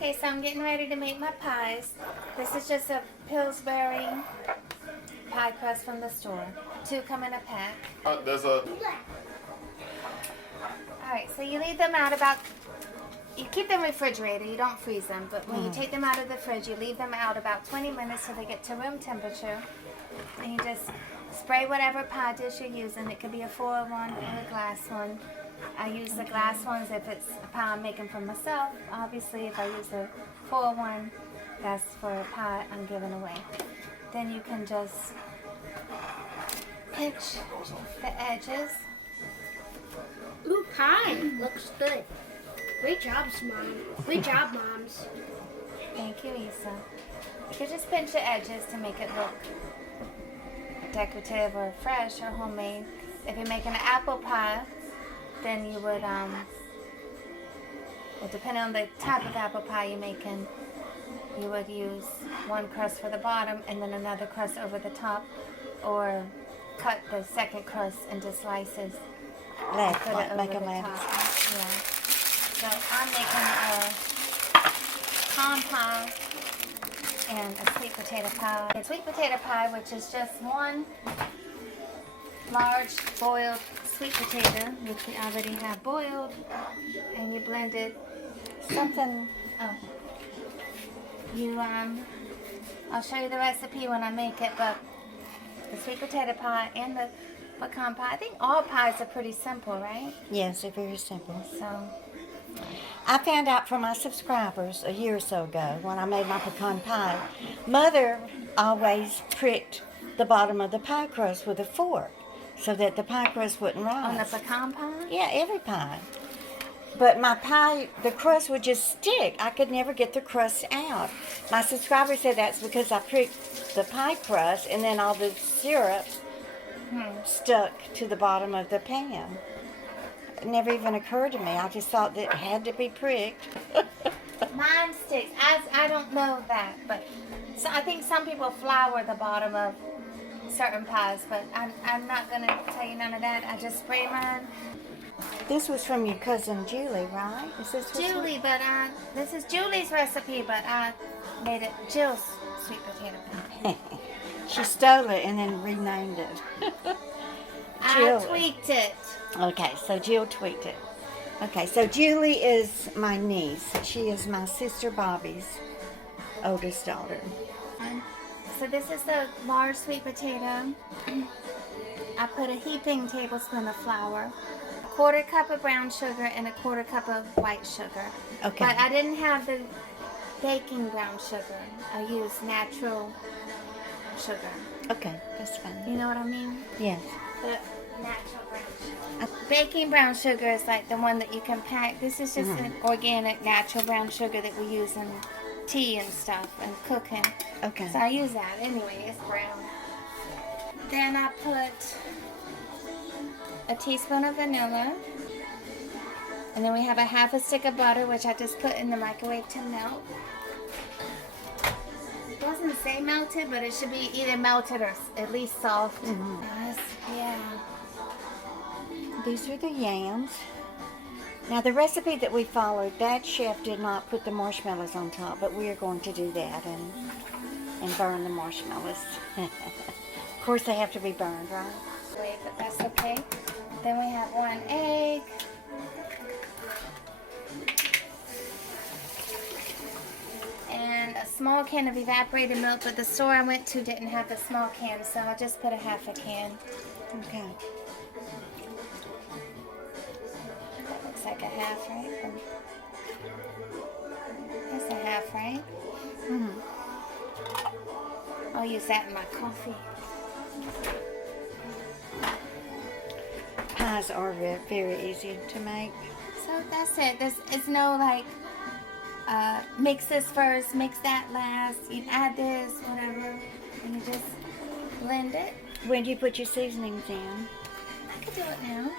Okay, so I'm getting ready to make my pies. This is just a Pillsbury pie crust from the store. 2 come in a pack. There's a... Alright, so you leave them out about, you keep them refrigerated, you don't freeze them, but when you take them out of the fridge, you leave them out about 20 minutes so they get to room temperature. And you just spray whatever pie dish you're using. It could be a 4-in-1 or a glass one. I use the glass ones if it's a pie I'm making for myself. Obviously, if I use a 4-in-1, that's for a pie I'm giving away. Then you can just pinch the edges. Ooh, pie. Looks good. Great job, Mom. Great job, Moms. Thank you, Isa. You can just pinch the edges to make it look decorative or fresh or homemade. If you're making an apple pie, then you would, well, depending on the type of apple pie you're making, you would use one crust for the bottom and then another crust over the top, or cut the second crust into slices. Make a lattice. Yeah. So I'm making a corn pie and a sweet potato pie. A sweet potato pie, which is just one large boiled sweet potato, which we already have boiled, and you blend it. I'll show you the recipe when I make it, but the sweet potato pie and the pecan pie, I think all pies are pretty simple, right? Yes, they're very simple. So, I found out from my subscribers a year or so ago when I made my pecan pie, Mother always pricked the bottom of the pie crust with a fork so that the pie crust wouldn't rise. on the pecan pie? Yeah, every pie. But my pie, the crust would just stick. I could never get the crust out. My subscriber said that's because I pricked the pie crust and then all the syrup stuck to the bottom of the pan. It never even occurred to me. I just thought that it had to be pricked. Mine sticks. I don't know that, but so I think some people flour the bottom of certain pies, but I'm not going to tell you none of that. I just spray mine. This was from your cousin Julie, right? Is this what's Julie, but this is Julie's recipe, but I made it Jill's sweet potato pie. She stole it and then renamed it. I Jill. tweaked it. Okay, so Jill tweaked it. Okay, so Julie is my niece. She is my sister Bobby's oldest daughter. So this is the large sweet potato. I put a heaping tablespoon of flour, a 1/4 cup of brown sugar, and a 1/4 cup of white sugar. Okay. But I didn't have the baking brown sugar. I used natural sugar. Okay, that's fine. You know what I mean? Yes. The natural brown sugar. Baking brown sugar is like the one that you can pack. This is just an organic natural brown sugar that we use in tea and stuff and cooking. Okay. So I use that anyway. It's brown. Then I put a teaspoon of vanilla. And then we have a 1/2 stick of butter, which I just put in the microwave to melt. It doesn't say melted, but it should be either melted or at least soft. Yes, yeah. These are the yams. Now the recipe that we followed, that chef did not put the marshmallows on top, but we are going to do that and burn the marshmallows. Of course they have to be burned, right? Wait, but that's okay. Then we have 1 egg. And a small can of evaporated milk, but the store I went to didn't have the small can, so I just put a 1/2 can. Okay. That looks like a 1/2, right? That's a 1/2, right? I'll use that in my coffee. Pies are very easy to make. So that's it. It's no like, mix this first, mix that last, you add this, whatever, and you just blend it. When do you put your seasonings in? I could do it now.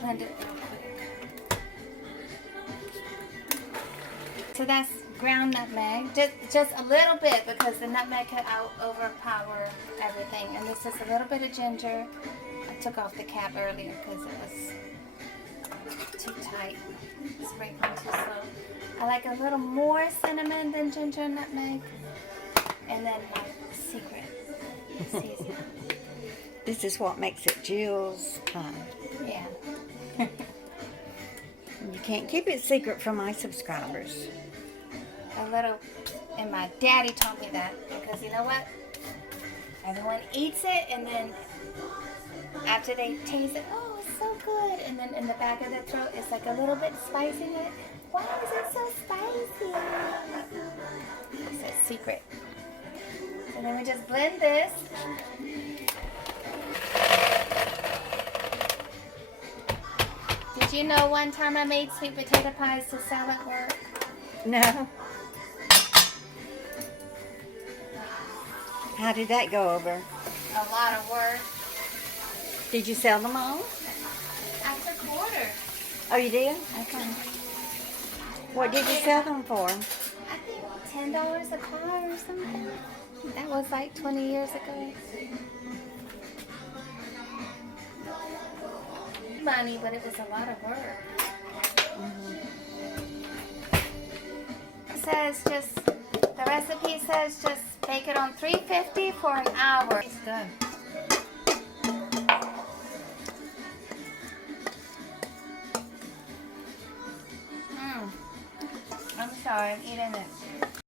Blend it. So that's ground nutmeg, just a little bit because the nutmeg could overpower everything. And this is a little bit of ginger. I took off the cap earlier because it was too tight. break them too slow. I like a little more cinnamon than ginger and nutmeg. And then my secret seasoning. This is what makes it Jill's pie. Yeah. You can't keep it secret from my subscribers. A little, and my daddy told me that because you know what? Everyone eats it and then after they taste it, oh, it's so good. And then in the back of their throat, it's like a little bit spicy. Like, why is it so spicy? It's a secret. And then we just blend this. Did you know one time I made sweet potato pies to sell at work? No. How did that go over? A lot of work. Did you sell them all? I took orders. Oh, you did? Okay. What did you sell them for? I think $10 a pie or something. That was like 20 years ago. Money, but it was a lot of work. It says the recipe says just bake it on 350 for an hour. It's good. I'm sorry, I'm eating it.